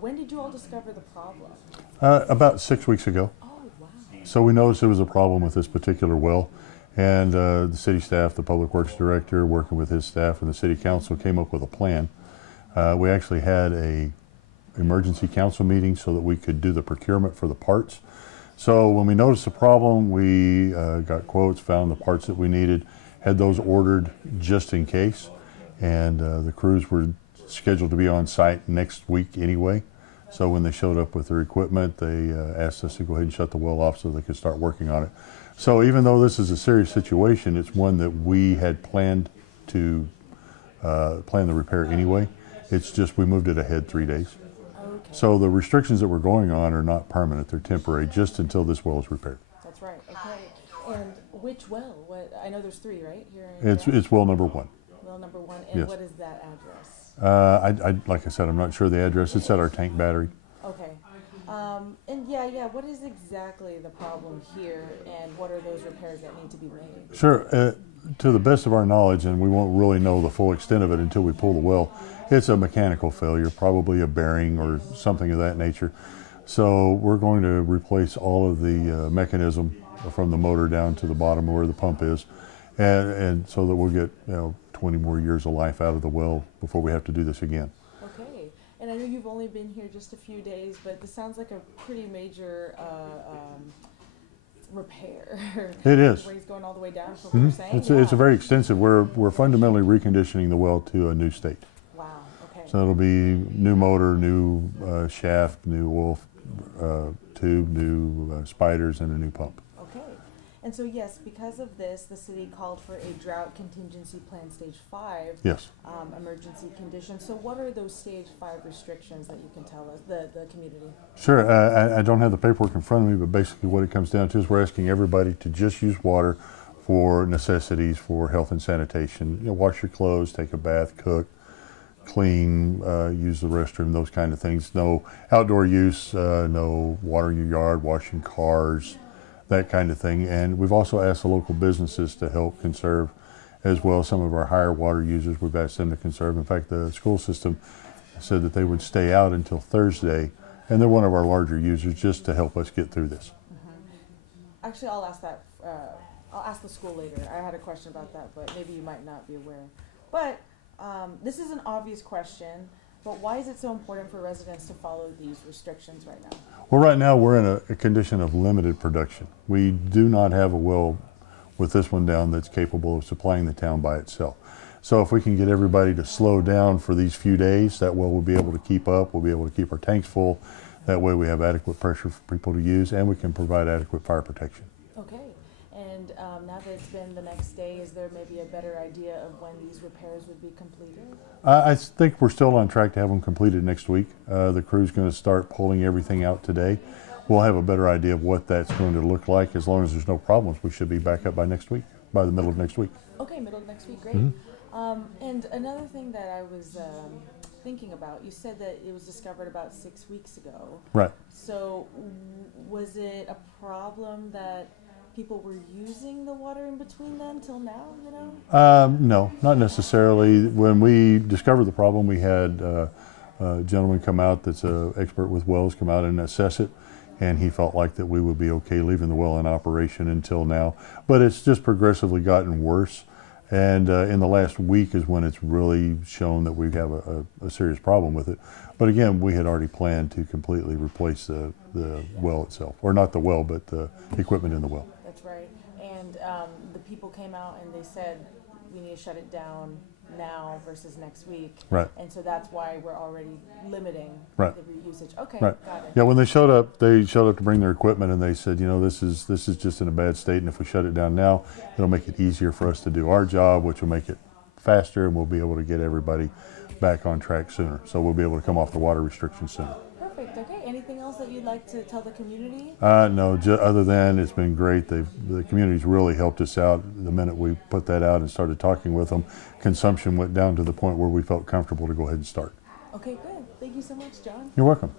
When did you all discover the problem? About 6 weeks ago. Oh, wow. So we noticed there was a problem with this particular well, and the city staff, the public works director, working with his staff, and the city council came up with a plan. We actually had a emergency council meeting so that we could do the procurement for the parts. So when we noticed the problem, we got quotes, found the parts that we needed, had those ordered just in case, and the crews were scheduled to be on site next week anyway. So when they showed up with their equipment, they asked us to go ahead and shut the well off so they could start working on it. So even though this is a serious situation, it's one that we had planned to plan the repair anyway. It's just we moved it ahead 3 days. Okay. So the restrictions that we're going on are not permanent, they're temporary, just until this well is repaired. That's right, okay. And which well? I know there's 3, right? Here in It's well number 1. Well number 1, and Yes. what is that address? Like I said, I'm not sure the address. It's at our tank battery. Okay. And yeah, what is exactly the problem here, and what are those repairs that need to be made? Sure. To the best of our knowledge, and we won't really know the full extent of it until we pull the well, it's a mechanical failure, probably a bearing or something of that nature. So we're going to replace all of the mechanism from the motor down to the bottom where the pump is, and so that we'll get 20 more years of life out of the well before we have to do this again. Okay, and I know you've only been here just a few days, but this sounds like a pretty major repair. It is. Where he's going all the way down from what you're saying? It's a very extensive. We're fundamentally reconditioning the well to a new state. Wow, okay. So it'll be new motor, new shaft, new oil tube, new spiders, and a new pump. Okay. And so yes, because of this, the city called for a drought contingency plan stage 5. Yes. Emergency conditions. So what are those stage 5 restrictions that you can tell us, the community? Sure. I don't have the paperwork in front of me, but basically what it comes down to is we're asking everybody to just use water for necessities, for health and sanitation. Wash your clothes, take a bath, cook, clean, use the restroom, those kind of things. No outdoor use, no watering your yard, washing cars, that kind of thing. And we've also asked the local businesses to help conserve as well. Some of our higher water users, we've asked them to conserve. In fact, the school system said that they would stay out until Thursday, and they're one of our larger users, just to help us get through this. Mm-hmm. Actually, I'll ask that. I'll ask the school later. I had a question about that, but maybe you might not be aware. But this is an obvious question, but why is it so important for residents to follow these restrictions right now? Well, right now we're in a condition of limited production. We do not have a well with this one down that's capable of supplying the town by itself. So if we can get everybody to slow down for these few days, that well will be able to keep up, we'll be able to keep our tanks full. That way we have adequate pressure for people to use, and we can provide adequate fire protection. Okay. And now that it's been the next day, is there maybe a better idea of when these repairs would be completed? I think we're still on track to have them completed next week. The crew's going to start pulling everything out today. We'll have a better idea of what that's going to look like. As long as there's no problems, we should be back up by next week, by the middle of next week. Okay, middle of next week, great. And another thing that I was thinking about, you said that it was discovered about 6 weeks ago. Right. So was it a problem that people were using the water in between then till now, No, not necessarily. When we discovered the problem, we had a gentleman come out that's an expert with wells come out and assess it, and he felt like that we would be okay leaving the well in operation until now. But it's just progressively gotten worse, and in the last week is when it's really shown that we have a serious problem with it. But again, we had already planned to completely replace the well itself, or not the well, but the equipment in the well. That's right. And the people came out and they said we need to shut it down now versus next week. Right. And so that's why we're already limiting right. the usage. Okay, right. Got it. Yeah, when they showed up to bring their equipment, and they said, this is just in a bad state, and if we shut it down now, it'll make it easier for us to do our job, which will make it faster, and we'll be able to get everybody back on track sooner. So we'll be able to come off the water restrictions sooner. Perfect. Okay. Anything else that you'd like to tell the community? No, other than it's been great. The community's really helped us out. The minute we put that out and started talking with them, consumption went down to the point where we felt comfortable to go ahead and start. Okay, good. Thank you so much, John. You're welcome.